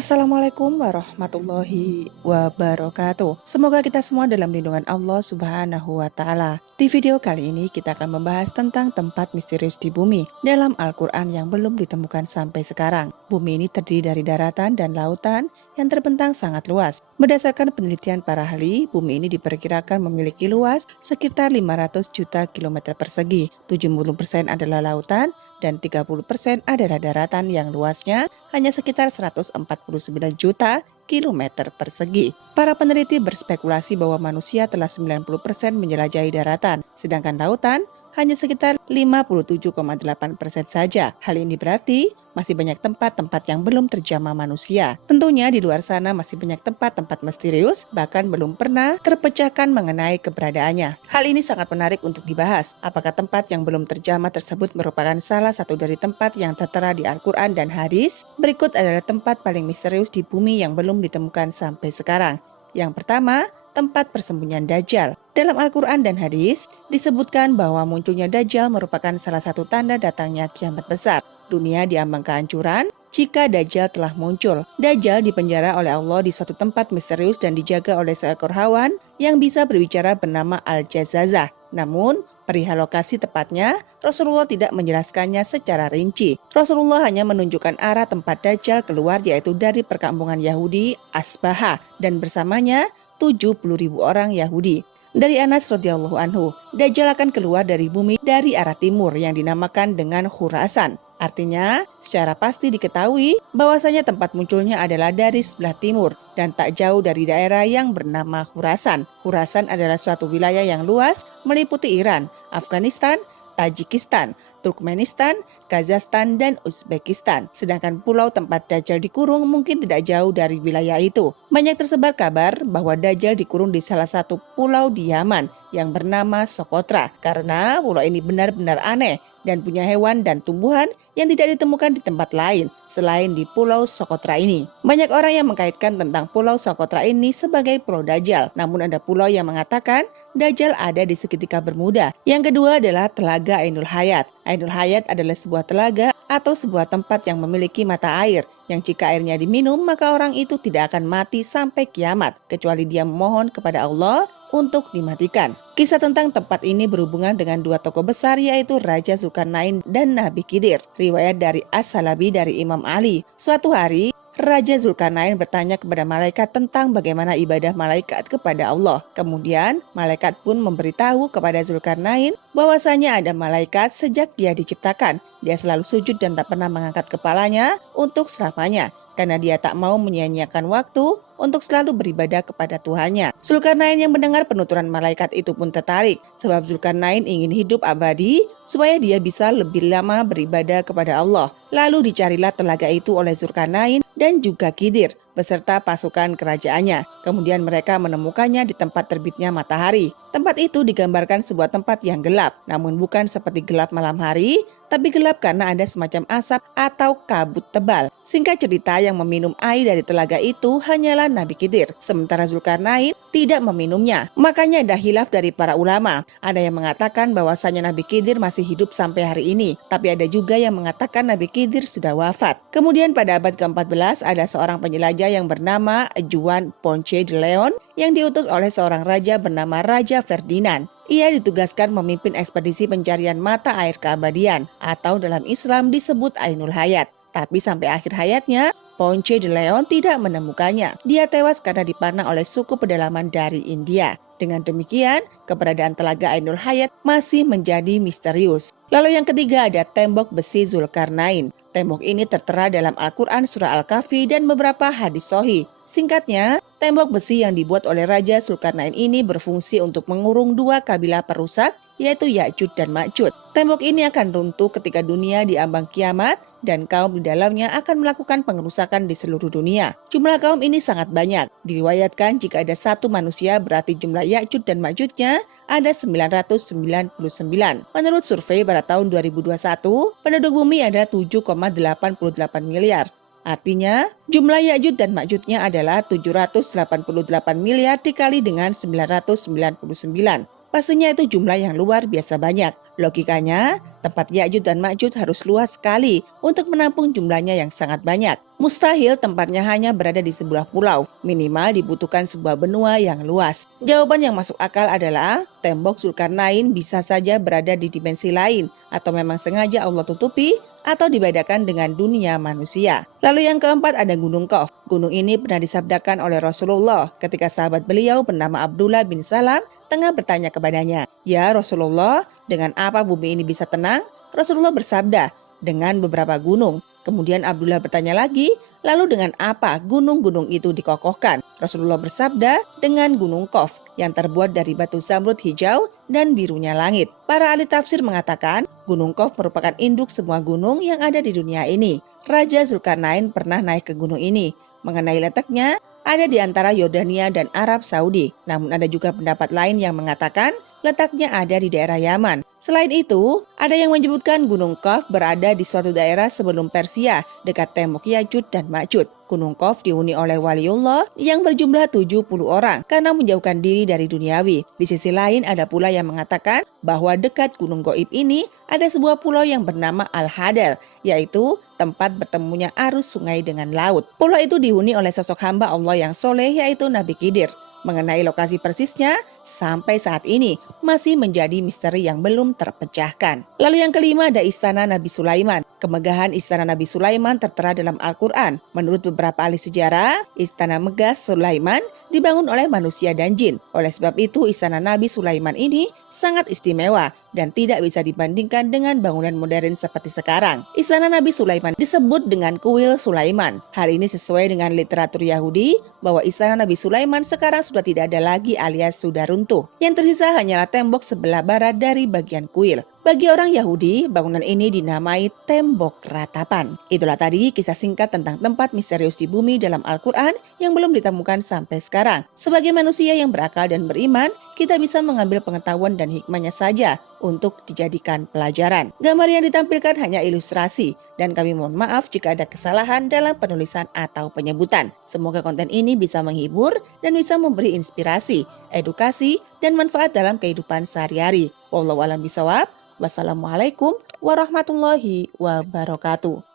Assalamualaikum warahmatullahi wabarakatuh. Semoga kita semua dalam lindungan Allah Subhanahu wa Ta'ala. Di video kali ini, kita akan membahas tentang tempat misterius di bumi dalam Al-Quran yang belum ditemukan sampai sekarang. Bumi ini terdiri dari daratan dan lautan yang terbentang sangat luas. Berdasarkan penelitian para ahli, bumi ini diperkirakan memiliki luas sekitar 500 juta kilometer persegi. 70% adalah lautan dan 30% adalah daratan yang luasnya hanya sekitar 149 juta kilometer persegi. Para peneliti berspekulasi bahwa manusia telah 90% menjelajahi daratan, sedangkan lautan hanya sekitar 57,8% saja. Hal ini berarti masih banyak tempat-tempat yang belum terjamah manusia. Tentunya di luar sana masih banyak tempat-tempat misterius, bahkan belum pernah terpecahkan mengenai keberadaannya. Hal ini sangat menarik untuk dibahas. Apakah tempat yang belum terjamah tersebut merupakan salah satu dari tempat yang tertera di Al-Quran dan hadis? Berikut adalah tempat paling misterius di bumi yang belum ditemukan sampai sekarang. Yang pertama, tempat persembunyian Dajjal. Dalam Al-Quran dan hadis, disebutkan bahwa munculnya Dajjal merupakan salah satu tanda datangnya kiamat besar. Dunia diambang kehancuran jika Dajjal telah muncul. Dajjal dipenjara oleh Allah di suatu tempat misterius dan dijaga oleh seekor hewan yang bisa berbicara bernama Al-Jazazah. Namun, perihal lokasi tepatnya, Rasulullah tidak menjelaskannya secara rinci. Rasulullah hanya menunjukkan arah tempat Dajjal keluar, yaitu dari perkampungan Yahudi Asbaha, dan bersamanya 70.000 orang Yahudi. Dari Anas radhiyallahu anhu, Dajjal akan keluar dari bumi dari arah timur yang dinamakan dengan Khurasan. Artinya, secara pasti diketahui bahwasanya tempat munculnya adalah dari sebelah timur dan tak jauh dari daerah yang bernama Khurasan. Khurasan adalah suatu wilayah yang luas meliputi Iran, Afghanistan, Tajikistan, Turkmenistan, Kazakhstan, dan Uzbekistan. Sedangkan pulau tempat Dajjal dikurung mungkin tidak jauh dari wilayah itu. Banyak tersebar kabar bahwa Dajjal dikurung di salah satu pulau di Yaman yang bernama Socotra, karena pulau ini benar-benar aneh dan punya hewan dan tumbuhan yang tidak ditemukan di tempat lain selain di Pulau Socotra ini. Banyak orang yang mengkaitkan tentang Pulau Socotra ini sebagai Pulau Dajjal, namun ada pulau yang mengatakan Dajjal ada di seketika Bermuda. Yang kedua adalah Telaga Ainul Hayat. Ainul Hayat adalah sebuah telaga atau sebuah tempat yang memiliki mata air, yang jika airnya diminum maka orang itu tidak akan mati sampai kiamat, kecuali dia memohon kepada Allah untuk dimatikan. Kisah tentang tempat ini berhubungan dengan dua tokoh besar, yaitu Raja Zulkarnain dan Nabi Khidir. Riwayat dari As-Salabi dari Imam Ali. Suatu hari, Raja Zulkarnain bertanya kepada malaikat tentang bagaimana ibadah malaikat kepada Allah. Kemudian, malaikat pun memberitahu kepada Zulkarnain bahwasanya ada malaikat sejak dia diciptakan. Dia selalu sujud dan tak pernah mengangkat kepalanya untuk selamanya, karena dia tak mau menyia-nyiakan waktu untuk selalu beribadah kepada Tuhannya. Zulkarnain yang mendengar penuturan malaikat itu pun tertarik, sebab Zulkarnain ingin hidup abadi supaya dia bisa lebih lama beribadah kepada Allah. Lalu dicarilah telaga itu oleh Zulkarnain dan juga Khidir beserta pasukan kerajaannya. Kemudian mereka menemukannya di tempat terbitnya matahari. Tempat itu digambarkan sebuah tempat yang gelap, namun bukan seperti gelap malam hari, tapi gelap karena ada semacam asap atau kabut tebal. Singkat cerita, yang meminum air dari telaga itu hanyalah Nabi Khidir, sementara Zulkarnain tidak meminumnya. Makanya ada khilaf dari para ulama. Ada yang mengatakan bahwasanya Nabi Khidir masih hidup sampai hari ini, tapi ada juga yang mengatakan Nabi Khidir sudah wafat. Kemudian pada abad ke-14 ada seorang penjelajah yang bernama Juan Ponce de Leon yang diutus oleh seorang raja bernama Raja Ferdinand. Ia ditugaskan memimpin ekspedisi pencarian mata air keabadian, atau dalam Islam disebut Ainul Hayat. Tapi sampai akhir hayatnya, Ponce de Leon tidak menemukannya. Dia tewas karena dipanah oleh suku pedalaman dari India. Dengan demikian, keberadaan telaga Ainul Hayat masih menjadi misterius. Lalu yang ketiga ada tembok besi Zulkarnain. Tembok ini tertera dalam Al-Quran surah Al-Kahfi dan beberapa hadis sahih. Singkatnya, tembok besi yang dibuat oleh Raja Zulkarnain ini berfungsi untuk mengurung dua kabilah perusak, yaitu Ya'juj dan Ma'juj. Tembok ini akan runtuh ketika dunia diambang kiamat dan kaum di dalamnya akan melakukan pengerusakan di seluruh dunia. Jumlah kaum ini sangat banyak. Diriwayatkan jika ada satu manusia berarti jumlah Ya'juj dan Ma'jujnya ada 999. Menurut survei pada tahun 2021, penduduk bumi ada 7,88 miliar. Artinya, jumlah Ya'juj dan Ma'jujnya adalah 788 miliar dikali dengan 999. pastinya itu jumlah yang luar biasa banyak. Logikanya, tempat Ya'juj dan Ma'juj harus luas sekali untuk menampung jumlahnya yang sangat banyak. Mustahil tempatnya hanya berada di sebuah pulau, minimal dibutuhkan sebuah benua yang luas. Jawaban yang masuk akal adalah tembok Zulkarnain bisa saja berada di dimensi lain, atau memang sengaja Allah tutupi atau dibedakan dengan dunia manusia. Lalu yang keempat ada Gunung Qaf. Gunung ini pernah disabdakan oleh Rasulullah ketika sahabat beliau bernama Abdullah bin Salam tengah bertanya kepadanya, "Ya Rasulullah, dengan apa bumi ini bisa tenang?" Rasulullah bersabda, "Dengan beberapa gunung." Kemudian Abdullah bertanya lagi, "Lalu dengan apa gunung-gunung itu dikokohkan?" Rasulullah bersabda, "Dengan Gunung Qaf yang terbuat dari batu zamrud hijau dan birunya langit." Para ahli tafsir mengatakan, Gunung Qaf merupakan induk semua gunung yang ada di dunia ini. Raja Zulkarnain pernah naik ke gunung ini. Mengenai letaknya, ada di antara Yordania dan Arab Saudi. Namun ada juga pendapat lain yang mengatakan letaknya ada di daerah Yaman. Selain itu, ada yang menyebutkan Gunung Qaf berada di suatu daerah sebelum Persia, dekat tembok Ya'juj dan Ma'juj. Gunung Qaf dihuni oleh waliullah yang berjumlah 70 orang karena menjauhkan diri dari duniawi. Di sisi lain ada pula yang mengatakan bahwa dekat Gunung Goib ini ada sebuah pulau yang bernama Al-Hadar, yaitu tempat bertemunya arus sungai dengan laut. Pulau itu dihuni oleh sosok hamba Allah yang soleh, yaitu Nabi Khidir. Mengenai lokasi persisnya, sampai saat ini masih menjadi misteri yang belum terpecahkan. Lalu yang kelima ada Istana Nabi Sulaiman. Kemegahan Istana Nabi Sulaiman tertera dalam Al-Quran. Menurut beberapa ahli sejarah, Istana megah Sulaiman dibangun oleh manusia dan jin. Oleh sebab itu, Istana Nabi Sulaiman ini sangat istimewa dan tidak bisa dibandingkan dengan bangunan modern seperti sekarang. Istana Nabi Sulaiman disebut dengan Kuil Sulaiman. Hal ini sesuai dengan literatur Yahudi bahwa Istana Nabi Sulaiman sekarang sudah tidak ada lagi alias sudah runtuh. Yang tersisa hanyalah tembok sebelah barat dari bagian kuil. Bagi orang Yahudi, bangunan ini dinamai tembok ratapan. Itulah tadi kisah singkat tentang tempat misterius di bumi dalam Al-Quran yang belum ditemukan sampai sekarang. Sebagai manusia yang berakal dan beriman, kita bisa mengambil pengetahuan dan hikmahnya saja untuk dijadikan pelajaran. Gambar yang ditampilkan hanya ilustrasi, dan kami mohon maaf jika ada kesalahan dalam penulisan atau penyebutan. Semoga konten ini bisa menghibur dan bisa memberi inspirasi, edukasi, dan manfaat dalam kehidupan sehari-hari. Wallahu a'lam bishawab. Wassalamualaikum warahmatullahi wabarakatuh.